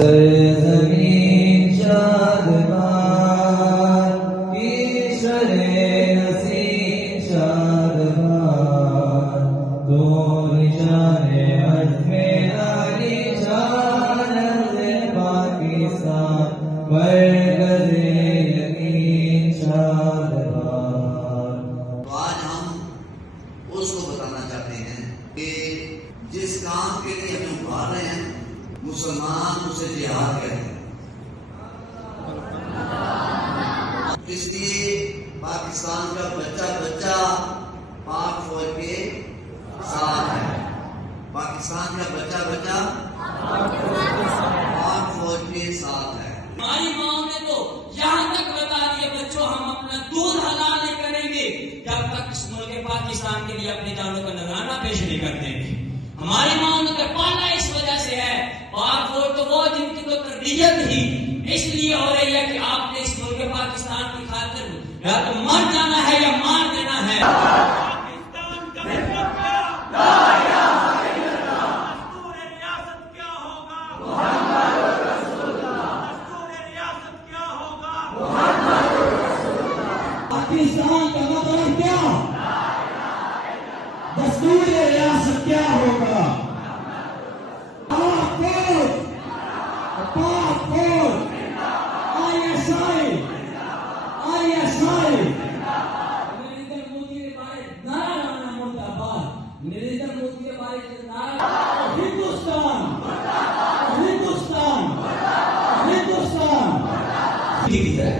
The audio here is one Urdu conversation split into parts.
زمین شادمان ایشور نسیم شادمان تو نشان عزم عالی جانب پاکستان مرکز یقین شادمان۔ آج ہم اس کو بتانا چاہتے ہیں کہ جس کام کے لیے ہم ابھار رہے ہیں مسلمان اسے جہاد کہتے ہیں، اس لیے پاکستان کا بچہ بچہ پاک فوج کے ساتھ ہے۔ پاکستان کا بچہ بچہ پاک فوج کے ساتھ ہے۔ ہماری ماں نے تو یہاں تک بتا دیا بچوں ہم اپنا دودھ حلال نہیں کریں گے جب تک اس ملک پاکستان کے لیے اپنی جانوں کا نذرانہ پیش نہیں کر دیں گے۔ ہماری ماں نے تو پالا اس وجہ سے ہے، پاک فوج تو وہ جن کی تو تربیت ہی اس لیے ہو رہی ہے کہ آپ نے اس ملک پاکستان کی خاطر یا تو مر جانا ہے یا مار دینا ہے۔ پاکستان کا مطلب کیا؟ دستور ریاست کیا ہوگا؟ پاک فوج، پاک فوج، ISI، ISI۔ نریندر مودی کے بارے نعرہ لانا مرد آباد، نریندر مودی کے بارے نعرہ ہندوستان، ہندوستان، ہندوستان۔ کی طرح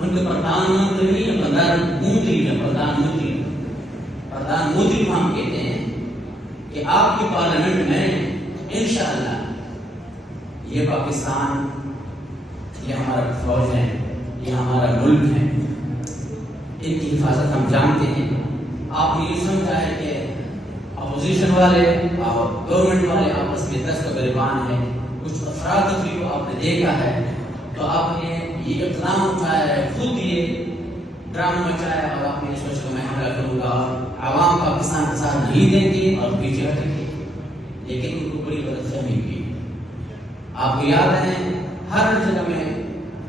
ان کے پردھان منتری نہیں ہے، پردھان منتری ہے، پردھان منتری ہم کہتے ہیں کہ آپ کی پارلیمنٹ میں انشاءاللہ یہ پاکستان، یہ ہمارا فوج ہے، یہ ہمارا ملک ہے، ان کی حفاظت ہم جانتے ہیں۔ آپ نے یہ سمجھا ہے کہ اپوزیشن والے اور گورنمنٹ والے آپس میں دست و گریبان ہے، کچھ افراد کو آپ نے دیکھا ہے، تو آپ نے یہ اقدام اٹھایا ہے، خود یہ ڈرامہ مچایا اور آپ نے سوچا کہ میں حملہ کروں گا اور عوام پاکستان کا ساتھ نہیں دیں گے اور پیچھے ہٹیں گے، لیکن ان کو بڑی غلط فہمی ہوئی۔ آپ کو یاد ہے ہر جگہ میں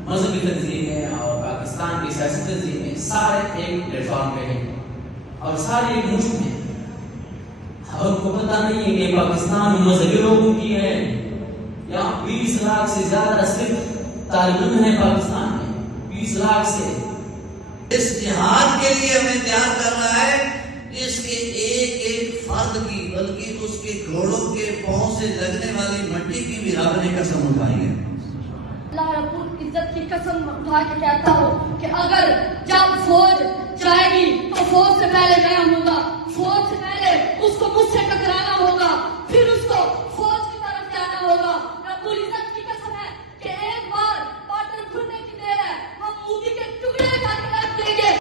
مذہبی تنظیمیں اور پاکستان کی سیاسی تنظیمیں سارے ایک پلیٹ فارم پہ ہیں اور سارے ایک مشت میں، اور کو پتہ نہیں ہے کہ پاکستان مذہبی لوگوں کی ہے یا 20 لاکھ سے زیادہ صرف طالب علم ہیں پاکستان میں، 20 لاکھ سے۔ اس جہاد کے لیے ہمیں تیار کرنا ہے، اس کے ایک ایک فرد کی بلکہ اس کے گھوڑوں کے پاؤں سے لگنے والی مٹی کی بھی رب نے قسم اٹھائی ہے۔ اللہ رب العزت کی قسم اٹھا کے کہتا ہوں